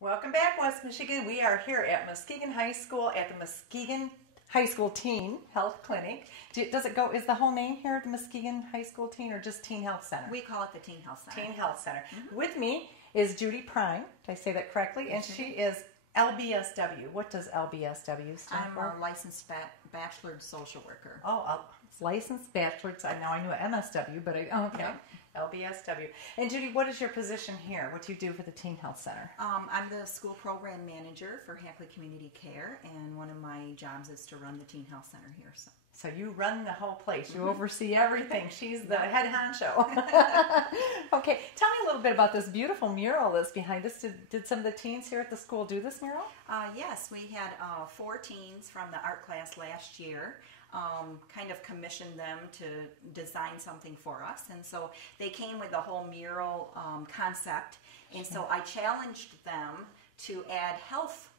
Welcome back, West Michigan. We are here at Muskegon High School at the Muskegon High School Teen Health Clinic. Does it go, is the whole name here the Muskegon High School Teen or just Teen Health Center? We call it the Teen Health Center. Teen Health Center. With me is Judy Prime. Did I say that correctly? And she is LBSW. What does LBSW stand for? I'm a licensed bachelor social worker. Oh, licensed bachelor. Now I knew MSW, but okay. Yep. LBSW. And Judy, what is your position here? What do you do for the Teen Health Center? I'm the school program manager for Hackley Community Care, and one of my jobs is to run the Teen Health Center here. So you run the whole place. You oversee everything. She's the head honcho. Okay, tell me a little bit about this beautiful mural that's behind us. Did some of the teens here at the school do this mural? Yes, we had 4 teens from the art class last year. Kind of commissioned them to design something for us, and so they came with the whole mural concept, and so I challenged them to add health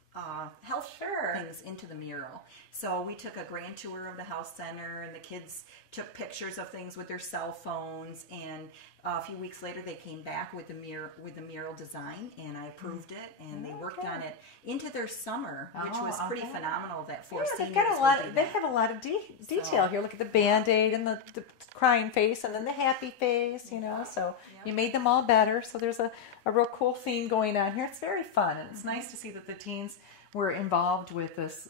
things into the mural. So we took a grand tour of the health center, and the kids took pictures of things with their cell phones, and a few weeks later they came back with the mural design, and I approved it, and they worked on it into their summer, which was pretty phenomenal. That 4 seniors they have a lot of detail here. Look at the Band-Aid and the crying face, and then the happy face, you know. So you made them all better. So there's a real cool theme going on here. It's very fun, and it's nice to see that the teens were involved with this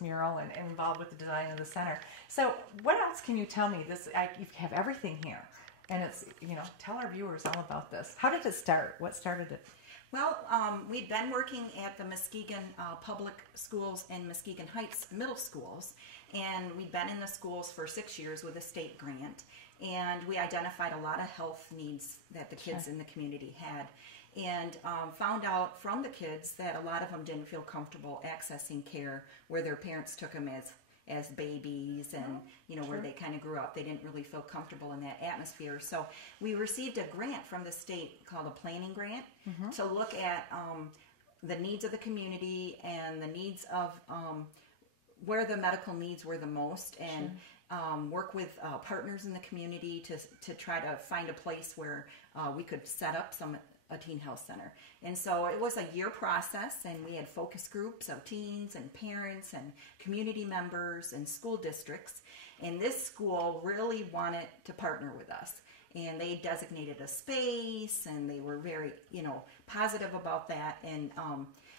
mural and involved with the design of the center. So what else can you tell me? You have everything here, and it's, tell our viewers all about this. How did it start? What started it? Well, we'd been working at the Muskegon Public Schools and Muskegon Heights Middle Schools, and we'd been in the schools for 6 years with a state grant, and we identified a lot of health needs that the kids in the community had, and found out from the kids that a lot of them didn't feel comfortable accessing care where their parents took them as babies, and where they kind of grew up. They didn't really feel comfortable in that atmosphere. So we received a grant from the state called a planning grant to look at the needs of the community and the needs of where the medical needs were the most, and work with partners in the community to try to find a place where we could set up a teen health center. And so it was a year process, and we had focus groups of teens and parents and community members and school districts, and this school really wanted to partner with us, and they designated a space, and they were very positive about that. And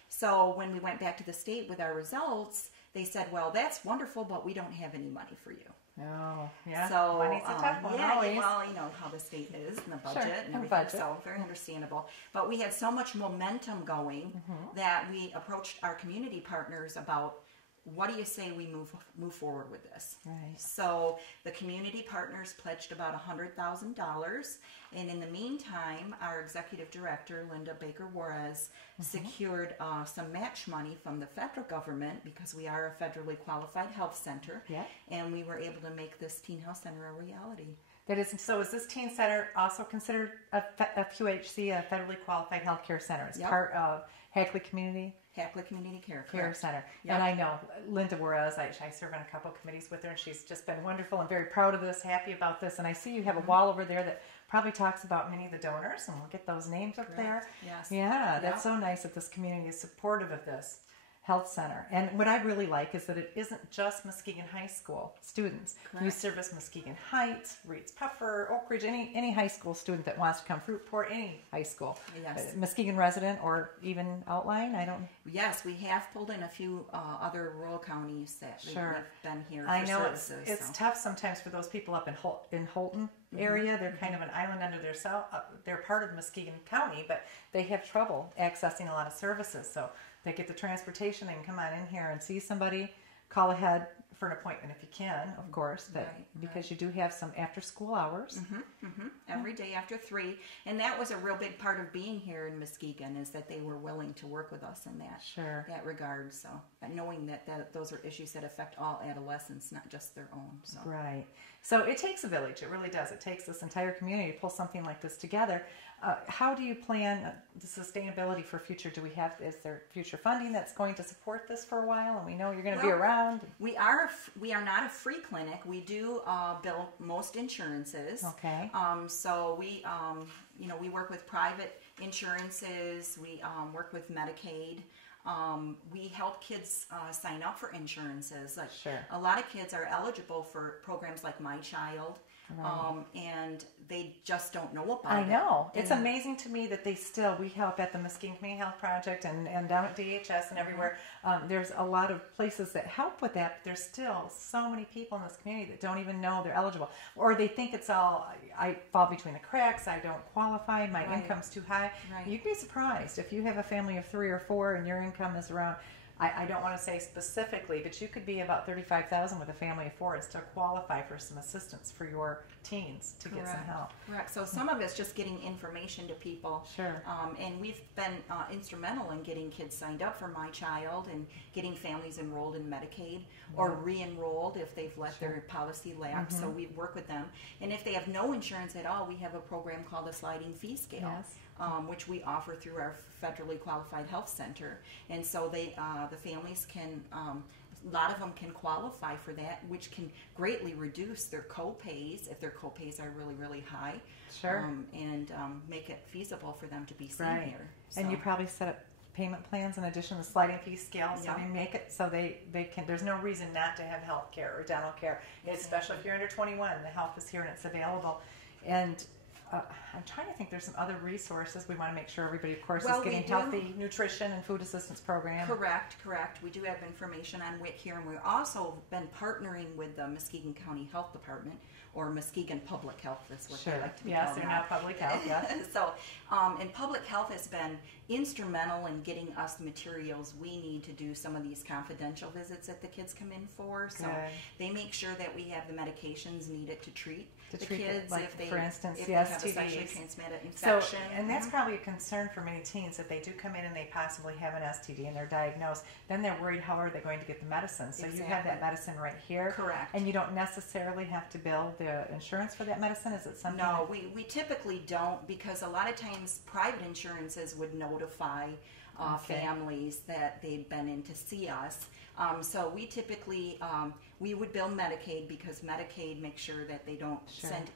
so when we went back to the state with our results, they said, well, that's wonderful, but we don't have any money for you. Oh, yeah. So, money's a tough one. Yeah, well, you know how the state is and the budget and everything, so very understandable. But we had so much momentum going that we approached our community partners about, what do you say we move forward with this? Right. So the community partners pledged about $100,000, and in the meantime, our executive director, Linda Baker Juarez, secured some match money from the federal government, because we are a federally qualified health center, and we were able to make this Teen Health Center a reality. That is, so is this teen center also considered a QHC, a federally qualified healthcare center? It's part of Hackley Community Care Center. And I know Linda Juarez, I serve on a couple of committees with her, and she's just been wonderful and very proud of this, happy about this. And I see you have a wall over there that probably talks about many of the donors, and we'll get those names up there. Yes. Yeah, that's so nice that this community is supportive of this health center. And what I really like is that it isn't just Muskegon High School students. You service Muskegon Heights, Reeds Puffer, Oak Ridge, any high school student that wants to come, Fruitport, any high school. Yes. Muskegon resident or even outline, I don't. Yes, we have pulled in a few other rural counties that have been here for I know services. It's tough sometimes for those people up in Holton area. They're kind of an island under they're part of Muskegon County, but they have trouble accessing a lot of services. So they get the transportation, they can come on in here and see somebody, call ahead for an appointment if you can, of course, but because you do have some after school hours. Every day after 3, and that was a real big part of being here in Muskegon, is that they were willing to work with us in that regard. So knowing that those are issues that affect all adolescents, not just their own. So. Right. So it takes a village. It really does. It takes this entire community to pull something like this together. How do you plan the sustainability for future? Is there future funding that's going to support this for a while? And we know you're going to be around. We are not a free clinic. We do bill most insurances. Okay. So we we work with private insurances. We work with Medicaid. We help kids sign up for insurances. Like Sure. a lot of kids are eligible for programs like My Child, and they just don't know about it. I know. It's amazing to me that we help at the Muskegon Community Health Project and down at DHS and everywhere. There's a lot of places that help with that, but there's still so many people in this community that don't even know they're eligible. Or they think it's all, I fall between the cracks, I don't qualify, my income's too high. Right. You'd be surprised if you have a family of 3 or 4 and your income is around, I don't want to say specifically, but you could be about $35,000 with a family of 4 and still qualify for some assistance for your teens to get some help. Correct. So some of it's just getting information to people. Sure. And we've been instrumental in getting kids signed up for My Child and getting families enrolled in Medicaid or re-enrolled if they've let their policy lapse. So we work with them. And if they have no insurance at all, we have a program called the Sliding Fee Scale. Yes. Which we offer through our federally qualified health center, and so the families can, a lot of them can qualify for that, which can greatly reduce their co-pays if their co-pays are really, really high. Sure. And make it feasible for them to be seen Right. here. And you probably set up payment plans in addition to the sliding fee scale, so Yeah. they make it so they can. There's no reason not to have health care or dental care, especially if you're under 21. The help is here and it's available. And I'm trying to think. There's some other resources. We want to make sure everybody, of course, is getting healthy nutrition and food assistance program. Correct. We do have information on WIC here, and we've also been partnering with the Muskegon County Health Department, or Muskegon Public Health, is what they like to be called. Yes, they're now Public Health, yes. So, and Public Health has been instrumental in getting us the materials we need to do some of these confidential visits that the kids come in for. So they make sure that we have the medications needed to treat the kids like, if they, for instance, if the they have STDs. a sexually transmitted infection. So, and that's probably a concern for many teens, that they do come in and they possibly have an STD and they're diagnosed. Then they're worried, how are they going to get the medicine? So you have that medicine right here. Correct. And you don't necessarily have to bill the insurance for that medicine? Is it something? No, we typically don't, because a lot of times private insurances would notify families that they've been in to see us. So we typically, we would bill Medicaid, because Medicaid makes sure that they don't send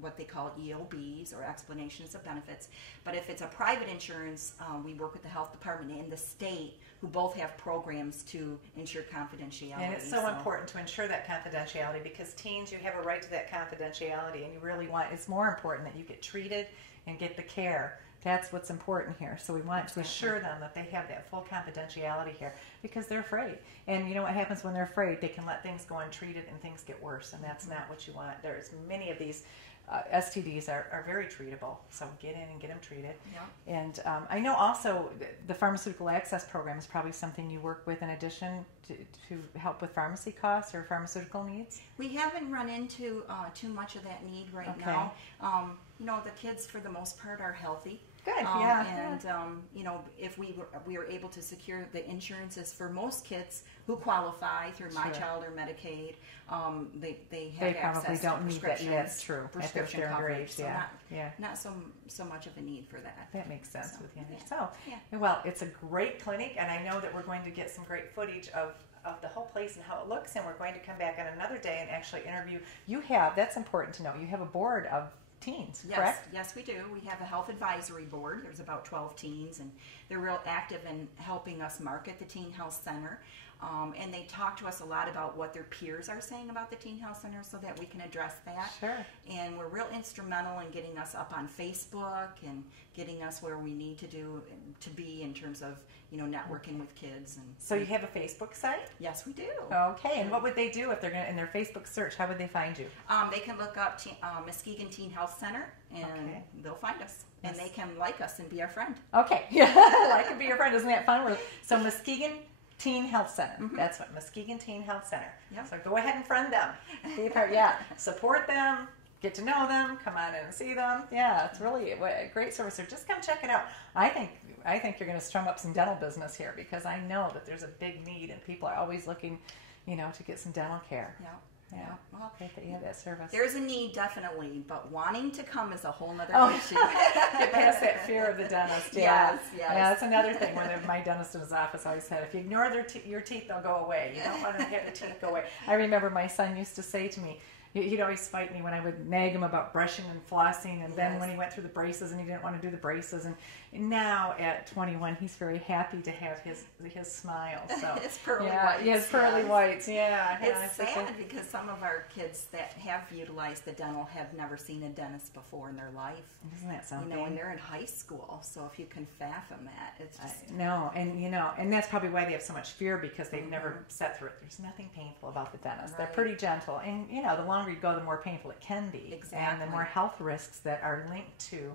what they call EOBs, or explanations of benefits. But if it's a private insurance, we work with the health department and the state, who both have programs to ensure confidentiality. And it's so important to ensure that confidentiality, because teens, you have a right to that confidentiality, and you really want, it's more important that you get treated and get the care. That's what's important here. So we want to assure them that they have that full confidentiality here, because they're afraid. And you know what happens when they're afraid? They can let things go untreated and things get worse, and that's not what you want. There's many of these STDs are very treatable, so get in and get them treated. Yeah. And I know also the Pharmaceutical Access Program is probably something you work with in addition to help with pharmacy costs or pharmaceutical needs. We haven't run into too much of that need right now. You know, the kids for the most part are healthy. Good, And you know, if we were able to secure the insurances for most kids who qualify through My Child or Medicaid, they have access probably don't to need that. prescriptions. That's true. Prescription At their coverage. age, So not so much of a need for that. That makes sense So, with you. yeah. So, well, it's a great clinic, and I know that we're going to get some great footage of the whole place and how it looks, and we're going to come back on another day and actually interview. That's important to know, you have a board of teens, correct? Yes, we do. We have a health advisory board. There's about 12 teens, and they're real active in helping us market the Teen Health Center. And they talk to us a lot about what their peers are saying about the Teen Health Center, so that we can address that. Sure. And we're real instrumental in getting us up on Facebook and getting us where we need to be in terms of, you know, networking with kids. And so you have a Facebook site? Yes, we do. Okay, and what would they do if they're going to, in their Facebook search, how would they find you? They can look up Muskegon Teen Health Center, and they'll find us. And they can like us and be our friend. Okay, like and be your friend. Isn't that fun? So Muskegon Teen Health Center. That's what Muskegon Teen Health Center. Yep. So go ahead and friend them. Be a part, support them. Get to know them. Come on in and see them. Yeah, it's really a great service. So just come check it out. I think you're going to strum up some dental business here, because I know that there's a big need and people are always looking, you know, to get some dental care. Yeah. Well, great that you have that service. There's a need, definitely, but wanting to come is a whole nother issue. Get past that fear of the dentist. Yes. Yeah, that's another thing. When my dentist in his office always said, if you ignore your teeth, they'll go away. You don't want to have the teeth go away. I remember my son used to say to me, he'd always fight me when I would nag him about brushing and flossing, and then Yes. when he went through the braces and he didn't want to do the braces, and now at 21 he's very happy to have his smile. So It's pearly yeah, whites, yes, pearly yes. whites. Yeah, It's so- sad because some of our kids that have utilized the dental have never seen a dentist before in their life. Isn't that something? You know, and they're in high school, so if you can fathom that, it's just No, and that's probably why they have so much fear, because they've never sat through it. There's nothing painful about the dentist. They're Right. pretty gentle, and the longer you go, the more painful it can be, and Exactly. the more health risks that are linked to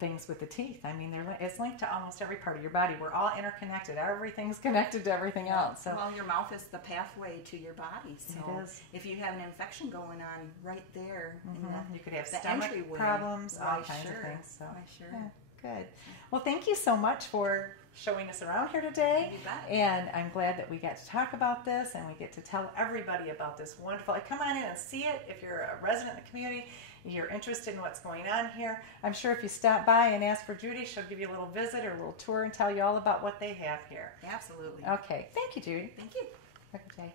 things with the teeth. I mean, it's linked to almost every part of your body. We're all interconnected. Everything's connected to everything else. So well, your mouth is the pathway to your body. So It is. if you have an infection going on right there, in the, you could have the stomach entryway, problems, all why, kinds sure. of things. So Why, sure. yeah, good. Well, thank you so much for showing us around here today. You bet. And I'm glad that we got to talk about this, and we get to tell everybody about this wonderful. Come on in and see it if you're a resident in the community. You're interested in what's going on here. I'm sure if you stop by and ask for Judy, she'll give you a little visit or a little tour and tell you all about what they have here. Absolutely. Okay. Thank you, Judy. Thank you. Okay.